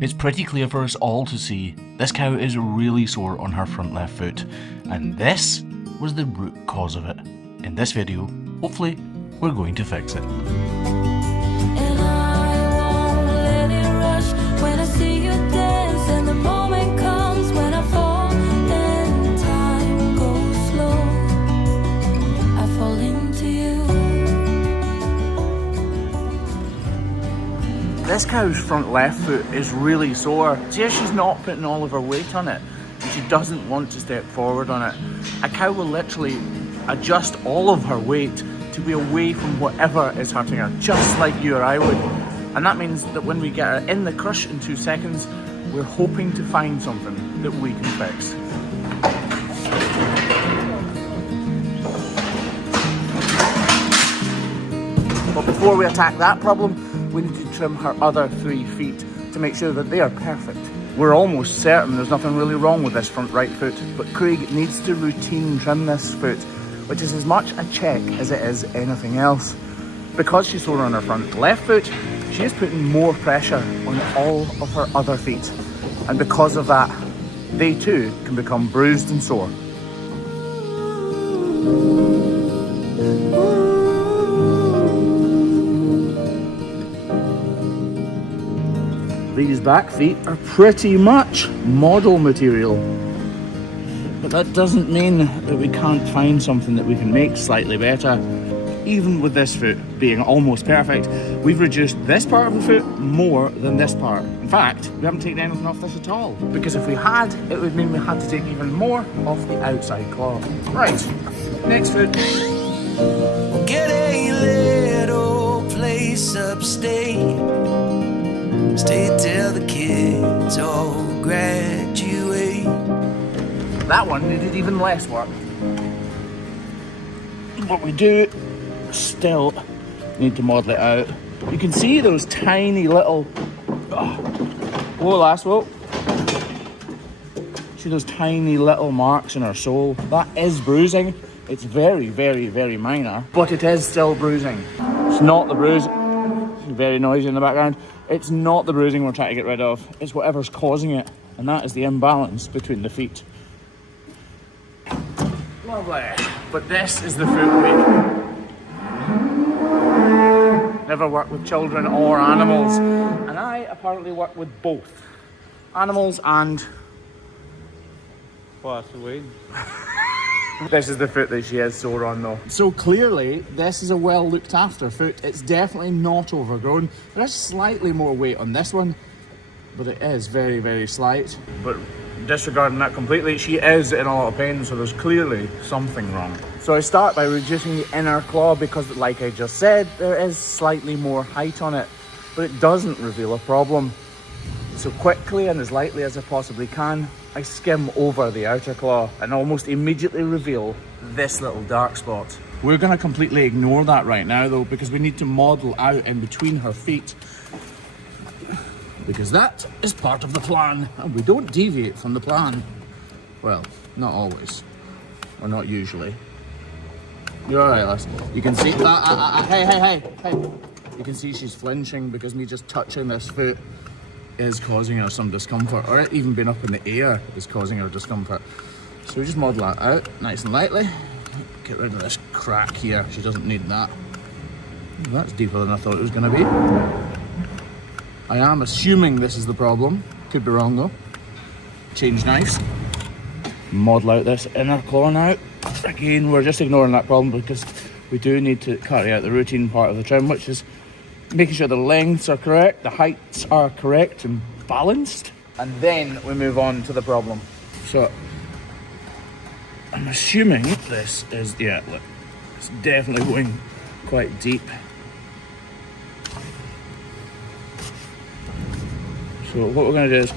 It's pretty clear for us all to see, this cow is really sore on her front left foot, and this was the root cause of it. In this video, hopefully, we're going to fix it. And I won't let it rush when I see you dance, and the moment comes when I fall and time goes slow. I fall into you. This cow's front left foot is really sore. See how she's not putting all of her weight on it? And she doesn't want to step forward on it. A cow will literally adjust all of her weight to be away from whatever is hurting her, just like you or I would. And that means that when we get her in the crush in 2 seconds, we're hoping to find something that we can fix. But before we attack that problem, we need to trim her other 3 feet to make sure that they are perfect. We're almost certain there's nothing really wrong with this front right foot, but Craig needs to routine trim this foot, which is as much a check as it is anything else. Because she's sore on her front left foot, she is putting more pressure on all of her other feet. And because of that, they too can become bruised and sore. These back feet are pretty much model material. But that doesn't mean that we can't find something that we can make slightly better. Even with this foot being almost perfect, we've reduced this part of the foot more than this part. In fact, we haven't taken anything off this at all. Because if we had, it would mean we had to take even more off the outside claw. Right, next foot. Get a little place upstate. Stay till the kids all graduate. That one needed even less work. But we do still need to model it out. You can see those tiny little... Whoa, last whoa. See those tiny little marks in her sole? That is bruising. It's very, very, very minor, but it is still bruising. It's not the bruise. It's very noisy in the background. It's not the bruising we're trying to get rid of. It's whatever's causing it, and that is the imbalance between the feet. Lovely. But this is the foot week. Never worked with children or animals, and I apparently work with both animals and... What, Wade? This is the foot that she is sore on though. So clearly, this is a well looked after foot. It's definitely not overgrown. There is slightly more weight on this one, but it is very, very slight. But disregarding that completely, she is in a lot of pain, so there's clearly something wrong. So I start by reducing the inner claw because, like I just said, there is slightly more height on it, but it doesn't reveal a problem. So quickly and as lightly as I possibly can, I skim over the outer claw and almost immediately reveal this little dark spot. We're going to completely ignore that right now though, because we need to model out in between her feet. Because that is part of the plan, and we don't deviate from the plan. Well, not always, or not usually. You're alright, lass. You can see, hey. You can see she's flinching because me just touching this foot is causing her some discomfort, or it even being up in the air is causing her discomfort. So we just model that out nice and lightly. Get rid of this crack here, she doesn't need that. That's deeper than I thought it was going to be. I am assuming this is the problem, could be wrong though. Change knives. Model out this inner claw now. Again, we're just ignoring that problem because we do need to carry out the routine part of the trim, which is making sure the lengths are correct, the heights are correct and balanced, and then we move on to the problem. So I'm assuming this is, yeah, look, it's definitely going quite deep. So what we're going to do is,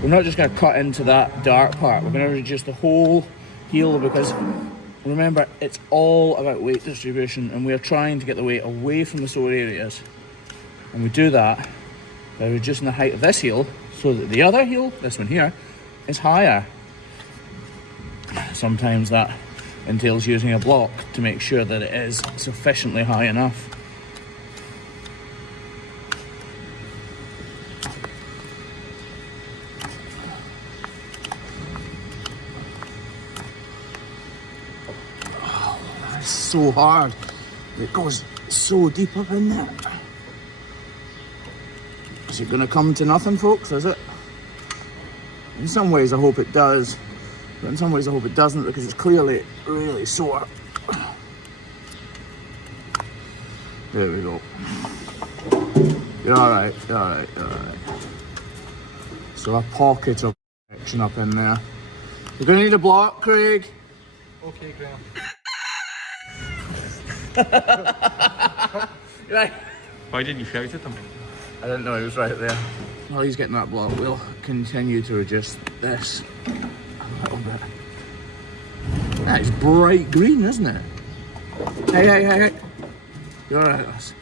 we're not just going to cut into that dark part, we're going to reduce the whole heel because remember, it's all about weight distribution and we are trying to get the weight away from the sore areas. And we do that by reducing the height of this heel so that the other heel, this one here, is higher. Sometimes that entails using a block to make sure that it is sufficiently high enough. so hard. It goes so deep up in there. Is it gonna come to nothing, folks, is it? In some ways I hope it does, but in some ways I hope it doesn't, because it's clearly really sore. There we go. You're alright, you're alright, you're alright. So a pocket of action up in there. You're gonna need a block, Craig. Okay, Graham. Right. Why didn't you shout at him? I didn't know he was right there. While he's getting that block, we'll continue to adjust this a little bit. That is bright green, isn't it? Hey, hey, hey, hey. You're alright, lass.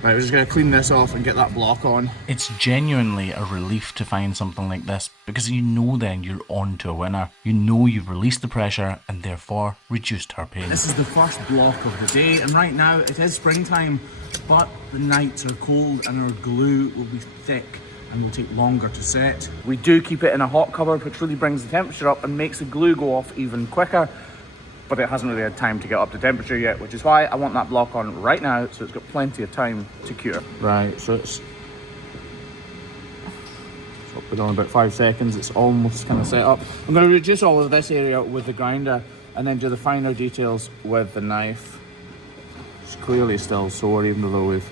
Right, we're just going to clean this off and get that block on. It's genuinely a relief to find something like this, because you know then you're on to a winner. You know you've released the pressure and therefore reduced her pain. This is the first block of the day, and right now it is springtime, but the nights are cold and our glue will be thick and will take longer to set. We do keep it in a hot cupboard, which really brings the temperature up and makes the glue go off even quicker. But it hasn't really had time to get up to temperature yet, which is why I want that block on right now, so it's got plenty of time to cure. Right, so it's put on about 5 seconds, it's almost kind of set up. I'm going to reduce all of this area with the grinder and then do the finer details with the knife. It's clearly still sore, even though we've,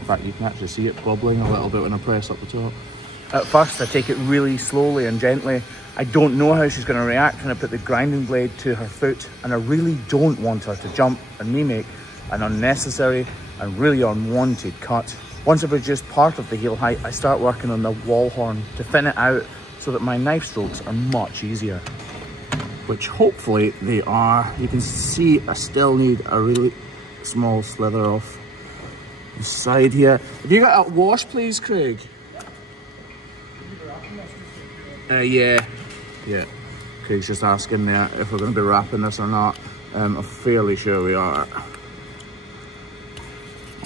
in fact you can actually see it bubbling a little bit when I press up the top. At first I take it really slowly and gently. I don't know how she's going to react when I put the grinding blade to her foot, and I really don't want her to jump and me make an unnecessary and really unwanted cut. Once I've reduced part of the heel height, I start working on the wall horn to thin it out so that my knife strokes are much easier. Which hopefully they are. You can see I still need a really small slither off the side here. Have you got a wash, please, Craig? Yeah. Craig's just asking me if we're going to be wrapping this or not. I'm fairly sure we are.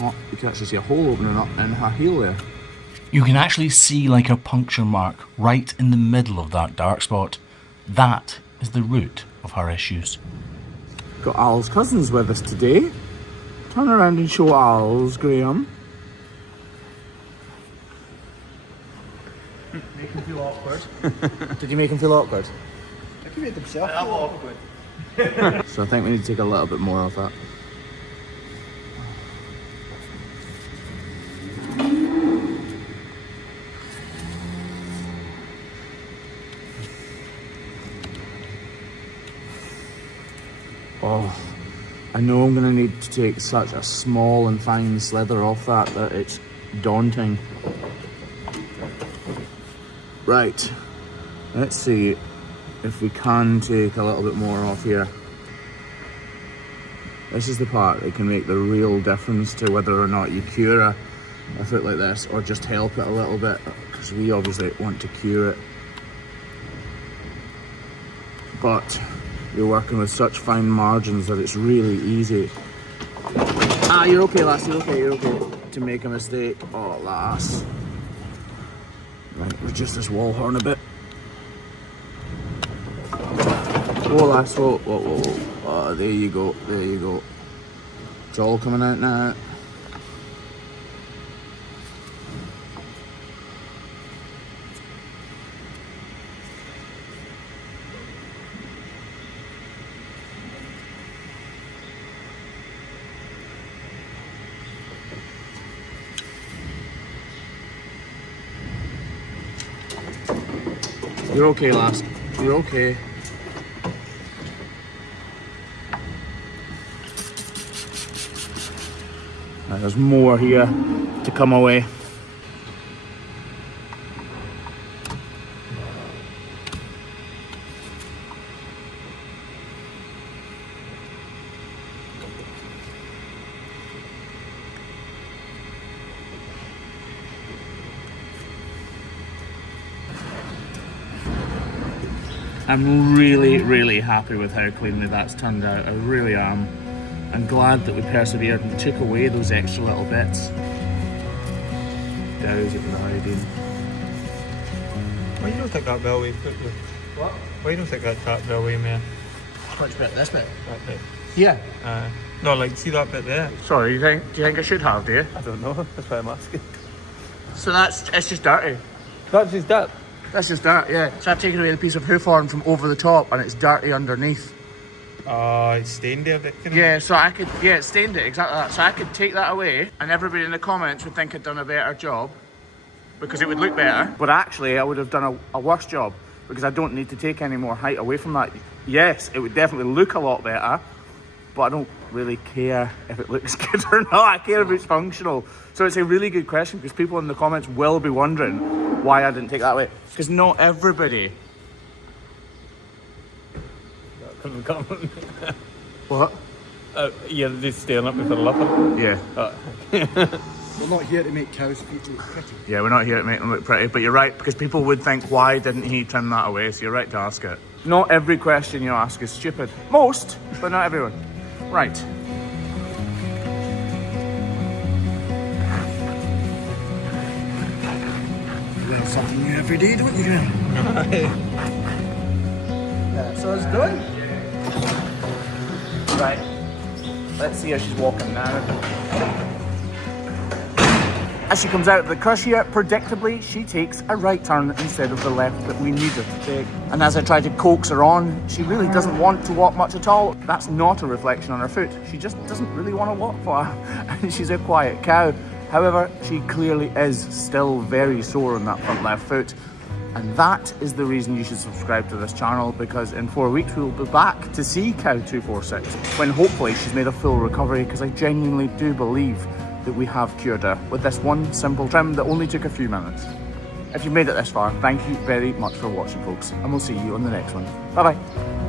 Oh, you can actually see a hole opening up in her heel there. You can actually see like a puncture mark right in the middle of that dark spot. That is the root of her issues. Got Al's cousins with us today. Turn around and show Al's, Graham. Make him feel awkward. Did you make him feel awkward? I think he made himself feel awkward. So I think we need to take a little bit more of that. Oh, I know I'm going to need to take such a small and fine slither off that it's daunting. Right, let's see if we can take a little bit more off here. This is the part that can make the real difference to whether or not you cure a foot like this or just help it a little bit, because we obviously want to cure it. But you're working with such fine margins that it's really easy. Ah, you're okay, lass, you're okay to make a mistake. Oh, lass. Right, reduce this wall horn a bit. Whoa, lass, whoa. Oh, there you go. It's all coming out now. You're okay, lass. You're okay. Right, there's more here to come away. I'm really happy with how cleanly that's turned out. I really am. I'm glad that we persevered and took away those extra little bits. Douse it with iodine. Well, you don't think that bell we've put you. What? Why don't I get that the away, man? Which bit? This bit? That bit. Yeah. No, like, see that bit there? Sorry, do you think I should have, do you? I don't know. That's why I'm asking. So it's just dirty. That's just that. That's just dirt, yeah. So I've taken away the piece of hoof horn from over the top and it's dirty underneath. Oh, it's stained there a bit. Yeah, so I could, yeah, it stained it, exactly that. So I could take that away and everybody in the comments would think I'd done a better job because it would look better. But actually, I would have done a worse job because I don't need to take any more height away from that. Yes, it would definitely look a lot better, but I don't really care if it looks good or not. I care if it's functional. So it's a really good question because people in the comments will be wondering why I didn't take that away. Because not everybody. What? You're just staring at me for nothing. Yeah. We're not here to make cows' feet look pretty. Yeah, we're not here to make them look pretty, but you're right, because people would think, why didn't he trim that away? So you're right to ask it. Not every question you ask is stupid. Most, but not everyone. Right. You learn something new every day, don't you, Graham? Yeah, so it's done. Right. Let's see how she's walking now. As she comes out of the crush here, predictably, she takes a right turn instead of the left that we need her to take. And as I try to coax her on, she really doesn't want to walk much at all. That's not a reflection on her foot. She just doesn't really want to walk far. And she's a quiet cow. However, she clearly is still very sore on that front left foot. And that is the reason you should subscribe to this channel, because in 4 weeks we'll be back to see cow 246, when hopefully she's made a full recovery, because I genuinely do believe that we have cured her with this one simple trim that only took a few minutes. If you've made it this far, thank you very much for watching, folks, and we'll see you on the next one. Bye bye.